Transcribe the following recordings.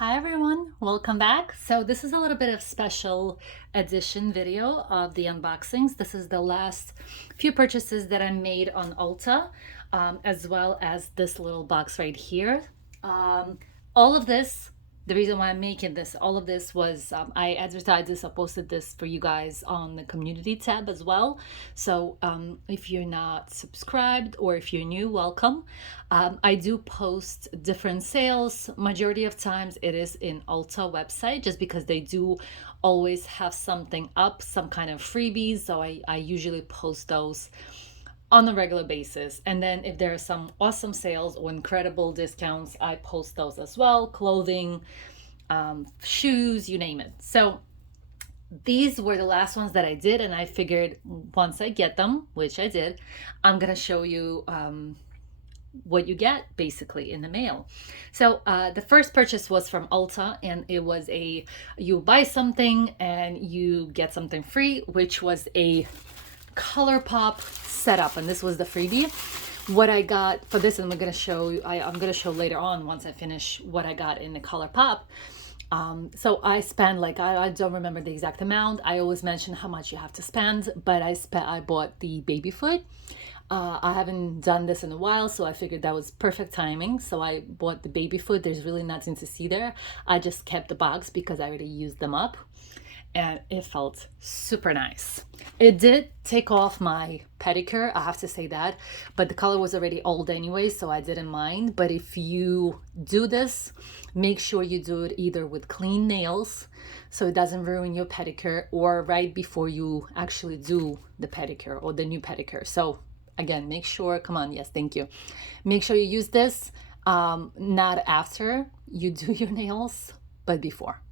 Hi everyone, welcome back. So this is a little bit of special edition video of the unboxings. This is the last few purchases that I made on Ulta, as well as this little box right here. All of this, the reason why I'm making this, all of this was, I advertised this, I posted this for you guys on the community tab as well. So if you're not subscribed or if you're new, welcome. I do post different sales. Majority of times it is in Ulta website just because they do always have something up, some kind of freebies. So I usually post those on a regular basis. And then if there are some awesome sales or incredible discounts, I post those as well. Clothing, shoes, you name it. So these were the last ones that I did, and I figured once I get them, which I did, I'm gonna show you what you get basically in the mail. So the first purchase was from Ulta, and it was you buy something and you get something free, which was a ColourPop setup, and this was the freebie. What I got for this, and I'm going to show you, I'm going to show later on once I finish what I got in the ColourPop. So I spent like, I don't remember the exact amount. I always mention how much you have to spend, but I bought the baby foot. I haven't done this in a while, so I figured that was perfect timing. So I bought the baby foot. There's really nothing to see there. I just kept the box because I already used them up, and it felt super nice. It did take off my pedicure, I have to say that, but the color was already old anyway, so I didn't mind. But if you do this, make sure you do it either with clean nails so it doesn't ruin your pedicure, or right before you actually do the pedicure or the new pedicure. So again, make sure, come on, yes, thank you. Make sure you use this, not after you do your nails, but before.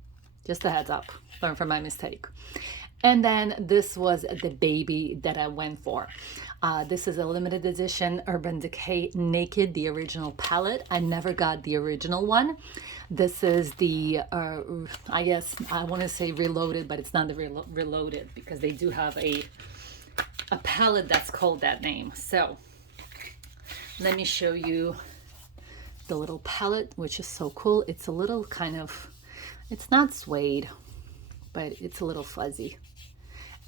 Just a heads up, learn from my mistake. And then this was the baby that I went for. This is a limited edition Urban Decay Naked, the original palette. I never got the original one. This is the, I guess, I want to say reloaded, but it's not the reloaded because they do have a palette that's called that name. So let me show you the little palette, which is so cool. It's a little kind of, it's not suede, but it's a little fuzzy.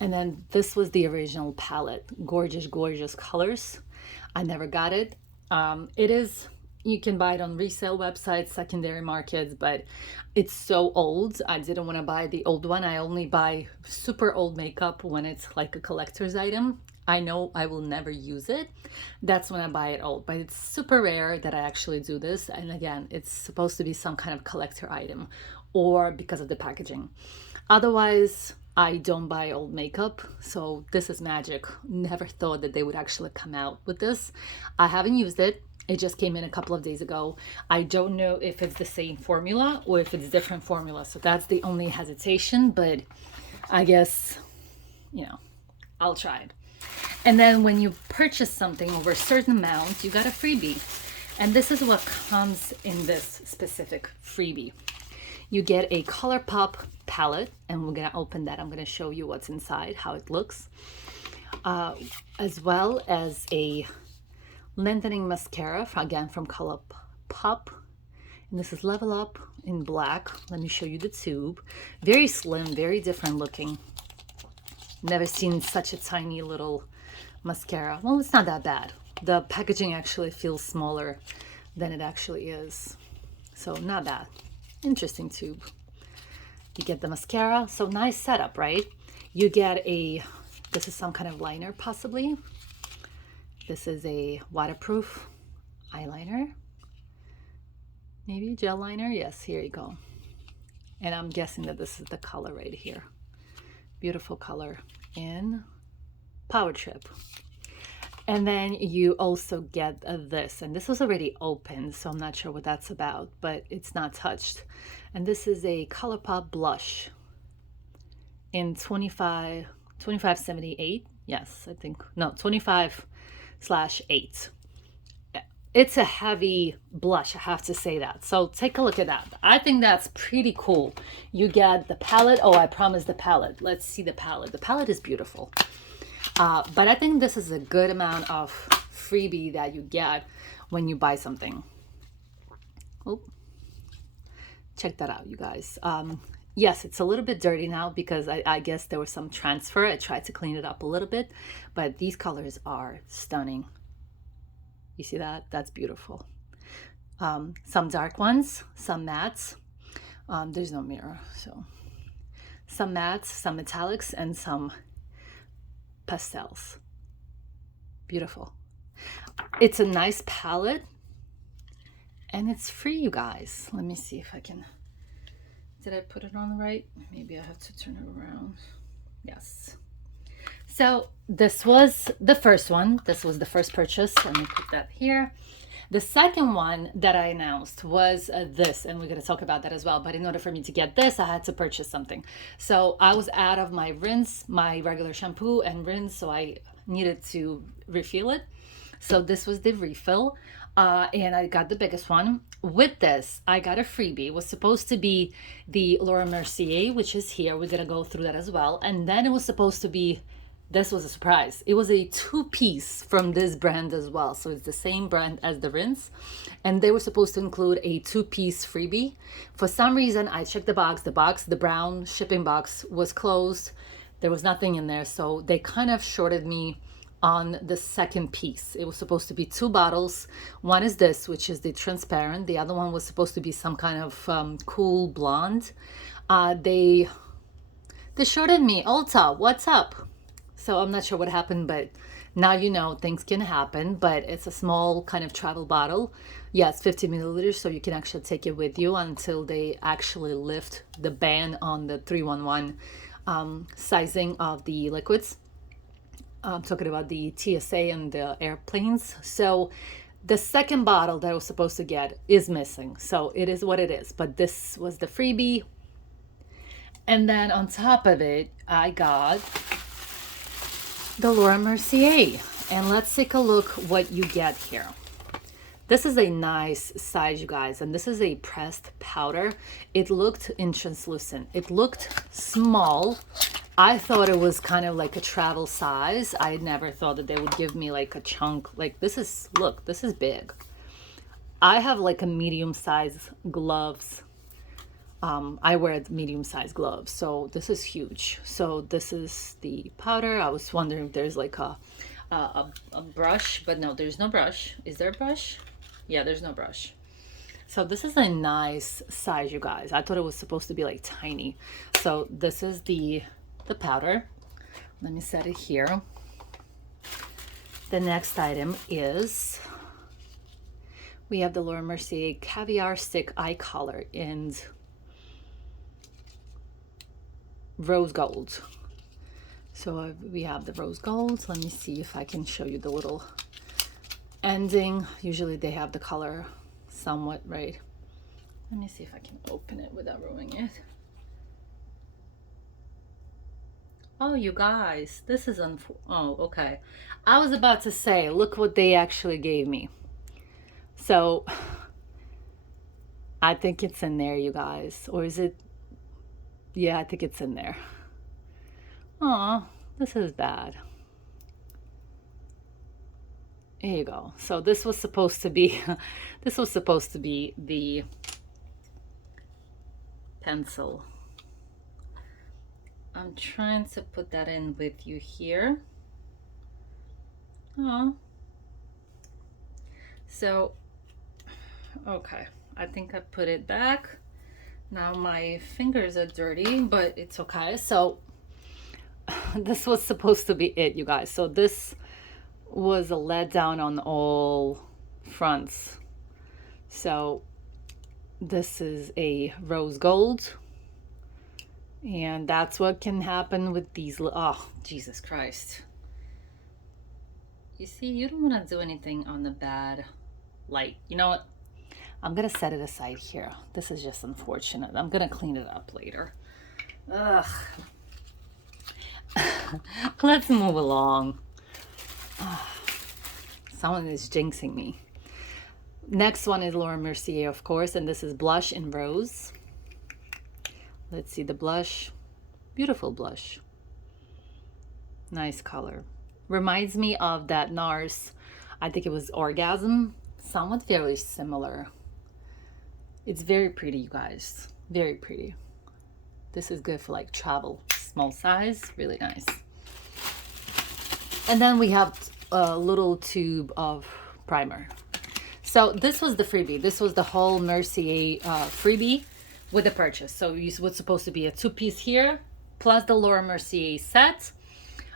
And then this was the original palette. Gorgeous, gorgeous colors. I never got it. It is, you can buy it on resale websites, secondary markets, but it's so old. I didn't want to buy the old one. I only buy super old makeup when it's like a collector's item. I know I will never use it. That's when I buy it old, but it's super rare that I actually do this. And again, it's supposed to be some kind of collector item or because of the packaging. Otherwise, I don't buy old makeup, so this is magic. Never thought that they would actually come out with this. I haven't used it. It just came in a couple of days ago. I don't know if it's the same formula or if it's different formula, so that's the only hesitation, but I guess, you know, I'll try it. And then when you purchase something over a certain amount, you got a freebie. And this is what comes in this specific freebie. You get a ColourPop palette, and we're gonna open that. I'm gonna show you what's inside, how it looks, as well as a lengthening mascara, again from ColourPop. And this is Level Up in black. Let me show you the tube. Very slim, very different looking. Never seen such a tiny little mascara. Well, it's not that bad. The packaging actually feels smaller than it actually is, so not bad. Interesting tube. You get the mascara, so nice setup, right? You get this is some kind of liner possibly. This is a waterproof eyeliner, maybe gel liner. Yes, here you go. And I'm guessing that this is the color right here. Beautiful color in Power Trip. And then you also get this, and this was already open, so I'm not sure what that's about, but it's not touched. And this is a ColourPop blush in 2578. Yes, I think, no, 25/8. It's a heavy blush, I have to say that. So take a look at that. I think that's pretty cool. You get the palette. Oh, I promised the palette. Let's see the palette. The palette is beautiful. But I think this is a good amount of freebie that you get when you buy something. Oh, check that out, you guys. Yes, it's a little bit dirty now because I guess there was some transfer. I tried to clean it up a little bit, but these colors are stunning. You see that? That's beautiful. Some dark ones, some mattes. There's no mirror, so some mattes, some metallics, and some pastels. Beautiful. It's a nice palette, and it's free, you guys. Let me see if I can. Did I put it on right? Maybe I have to turn it around. Yes. So this was the first one. This was the first purchase. Let me put that here. The second one that I announced was this, and we're going to talk about that as well. But in order for me to get this, I had to purchase something. So I was out of my rinse, my regular shampoo and rinse, so I needed to refill it. So this was the refill, and I got the biggest one. With this, I got a freebie. It was supposed to be the Laura Mercier, which is here. We're going to go through that as well. And then it was supposed to be, this was a surprise. It was a two-piece from this brand as well. So it's the same brand as the rinse. And they were supposed to include a two-piece freebie. For some reason, I checked the box. The brown shipping box was closed. There was nothing in there. So they kind of shorted me on the second piece. It was supposed to be 2 bottles. One is this, which is the transparent. The other one was supposed to be some kind of cool blonde. They shorted me. Ulta, what's up? So I'm not sure what happened, but now you know things can happen. But it's a small kind of travel bottle. Yes, 50 milliliters, so you can actually take it with you until they actually lift the ban on the 311 sizing of the liquids. I'm talking about the TSA and the airplanes. So the second bottle that I was supposed to get is missing. So it is what it is. But this was the freebie. And then on top of it, I got the Laura Mercier. And let's take a look what you get here. This is a nice size, you guys. And this is a pressed powder. It looked in translucent. It looked small. I thought it was kind of like a travel size. I never thought that they would give me like a chunk. Like this is, look, this is big. I have like a medium size gloves. I wear medium size gloves. So this is huge. So this is the powder. I was wondering if there's like a brush, but no, there's no brush. Is there a brush? Yeah, there's no brush. So this is a nice size, you guys. I thought it was supposed to be like tiny. So this is the powder. Let me set it here. The next item is we have the Laura Mercier Caviar Stick Eye Color in rose gold. So we have the rose gold. Let me see if I can show you the little ending. Usually they have the color somewhat right. Let me see if I can open it without ruining it. Oh, you guys, this is oh, okay. I was about to say, look what they actually gave me. So I think it's in there, you guys. Or is it? Yeah, I think it's in there. Aw, this is bad. There you go. So this was supposed to be, this was supposed to be the pencil. I'm trying to put that in with you here. Oh. So, okay. I think I put it back. Now my fingers are dirty, but it's okay. So this was supposed to be it, you guys. So this was a letdown on all fronts. So this is a rose gold. And that's what can happen with these. Oh, Jesus Christ. You see, you don't want to do anything on the bad light. You know what? I'm going to set it aside here. This is just unfortunate. I'm going to clean it up later. Ugh. Let's move along. Someone is jinxing me. Next one is Laura Mercier, of course, and this is Blush in Rose. Let's see the blush. Beautiful blush. Nice color. Reminds me of that NARS, I think it was Orgasm. Somewhat very similar. It's very pretty, you guys. Very pretty. This is good for like travel, small size, really nice. And then we have a little tube of primer. So this was the freebie. This was the whole Mercier freebie with the purchase. So it was supposed to be a 2-piece here, plus the Laura Mercier set.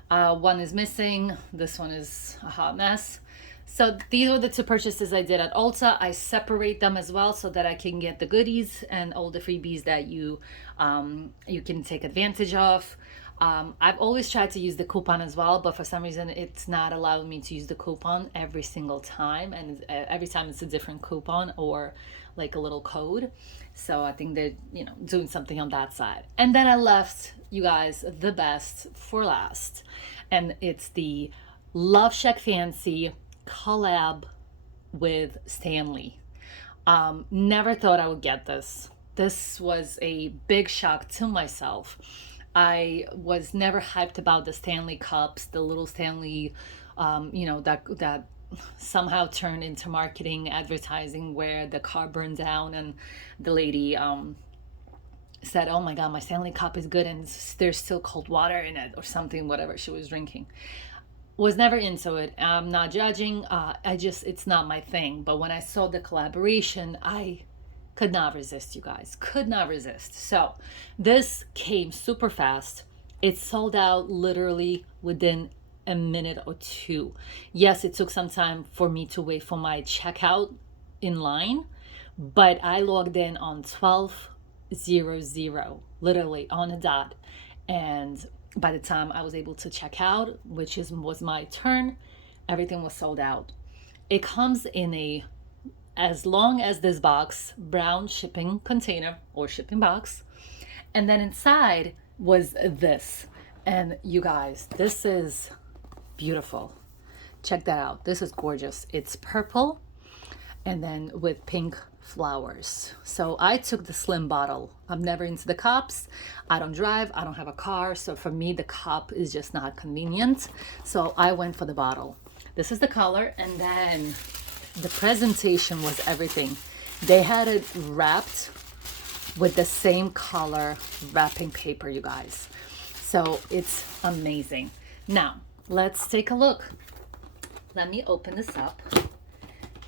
One is missing. This one is a hot mess. So these are the 2 purchases I did at Ulta. I separate them as well so that I can get the goodies and all the freebies that you can take advantage of. I've always tried to use the coupon as well, but for some reason it's not allowing me to use the coupon every single time, and every time it's a different coupon or like a little code. So I think they're doing something on that side. And then I left you guys the best for last, and it's the LoveShackFancy collab with Stanley. Never thought I would get this. This was a big shock to myself. I was never hyped about the Stanley cups, the little Stanley, that somehow turned into marketing, advertising, where the car burned down and the lady said, "Oh my God, my Stanley cup is good and there's still cold water in it," or something, whatever she was drinking. Was never into it. I'm not judging. It's not my thing. But when I saw the collaboration, I could not resist, you guys. Could not resist. So this came super fast. It sold out literally within a minute or 2. Yes, it took some time for me to wait for my checkout in line, but I logged in on 12:00, literally on a dot. And by the time I was able to check out, was my turn, everything was sold out. It comes in a, as long as this box, brown shipping container or shipping box. And then inside was this. And you guys, this is beautiful. Check that out. This is gorgeous. It's purple and then with pink flowers. So I took the slim bottle. I'm never into the cups. I don't drive. I don't have a car. So for me, the cup is just not convenient. So I went for the bottle. This is the color. And then the presentation was everything. They had it wrapped with the same color wrapping paper, you guys. So it's amazing. Now, let's take a look. Let me open this up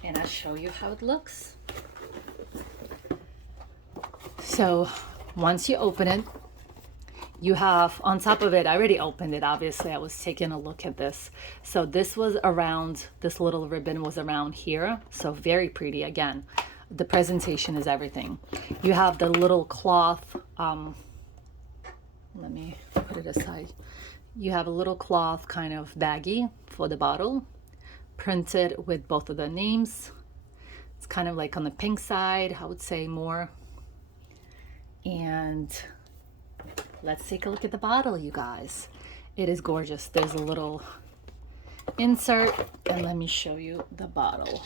and I'll show you how it looks. So once you open it, you have on top of it, I already opened it, obviously. I was taking a look at this. So this was around, this little ribbon was around here. So very pretty. Again, the presentation is everything. You have the little cloth, let me put it aside. You have a little cloth kind of baggie for the bottle, printed with both of the names. It's kind of like on the pink side, I would say more. And let's take a look at the bottle, you guys. It is gorgeous. There's a little insert, and let me show you the bottle.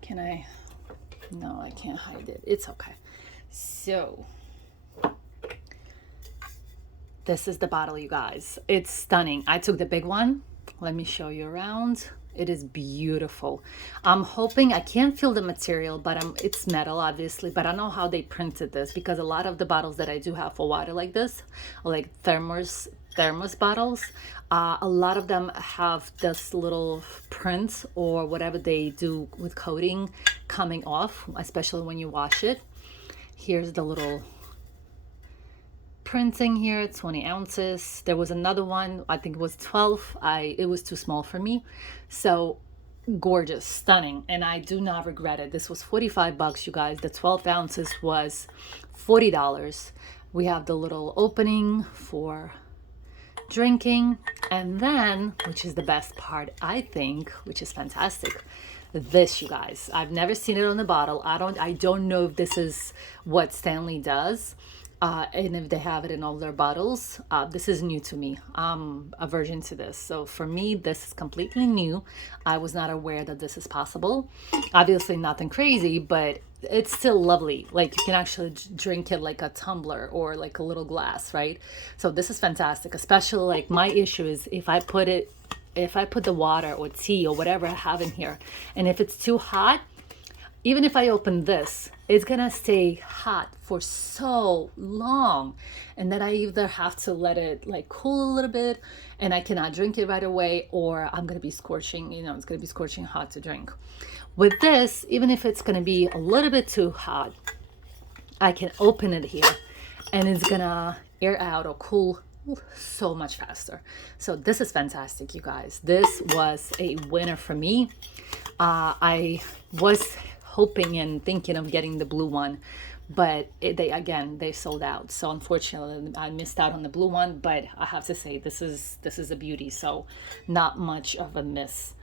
Can I? No, I can't hide it. It's okay. So this is the bottle, you guys. It's stunning. I took the big one. Let me show you around. It is beautiful. I'm hoping, I can't feel the material, but it's metal, obviously, but I don't know how they printed this, because a lot of the bottles that I do have for water like this, like thermos bottles, a lot of them have this little print or whatever they do with coating coming off, especially when you wash it. Here's the little printing here, 20 ounces. There was another one, I think it was 12. It was too small for me. So gorgeous, stunning, and I do not regret it. This was 45 bucks, you guys. The 12 ounces was $40. We have the little opening for drinking, and then, which is the best part, I think, which is fantastic, this, you guys. I've never seen it on the bottle. I don't know if this is what Stanley does, and if they have it in all their bottles. This is new to me. I'm a virgin to this. So for me, this is completely new. I was not aware that this is possible. Obviously nothing crazy, but it's still lovely. Like, you can actually drink it like a tumbler or like a little glass, right? So this is fantastic. Especially, like, my issue is if I put the water or tea or whatever I have in here, and if it's too hot, even if I open this, it's gonna stay hot for so long, and then I either have to let it like cool a little bit, and I cannot drink it right away, or I'm gonna be scorching, you know, it's gonna be scorching hot to drink. With this, even if it's gonna be a little bit too hot, I can open it here and it's gonna air out or cool so much faster. So this is fantastic, you guys. This was a winner for me. I was hoping and thinking of getting the blue one, but they sold out. So unfortunately I missed out on the blue one, but I have to say this is a beauty, so not much of a miss.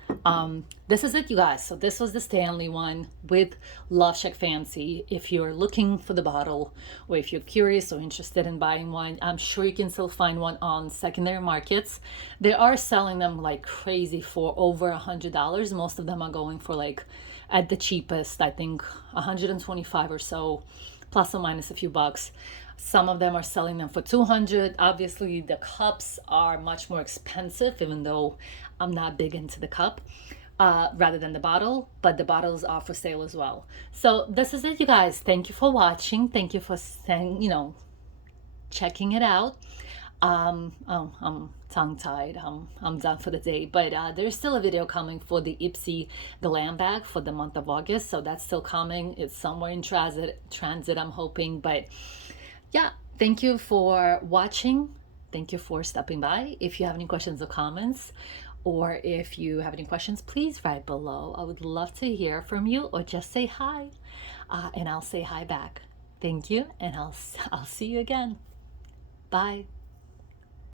This is it, you guys. So this was the Stanley one with LoveShackFancy. If you're looking for the bottle, or if you're curious or interested in buying one, I'm sure you can still find one on secondary markets. They are selling them like crazy for over $100. Most of them are going for, like, at the cheapest, I think 125 or so, plus or minus a few bucks. Some of them are selling them for 200. Obviously the cups are much more expensive, even though I'm not big into the cup, rather than the bottle, but the bottles are for sale as well. So this is it, you guys. Thank you for watching. Thank you for saying, you know, checking it out. Oh, I'm tongue-tied. I'm done for the day, but there's still a video coming for the Ipsy Glam bag for the month of August, so that's still coming. It's somewhere in transit, I'm hoping. But yeah, thank you for watching. Thank you for stopping by. If you have any questions or comments, or if you have any questions, please write below. I would love to hear from you, or just say hi, and I'll say hi back. Thank you, and I'll see you again. Bye.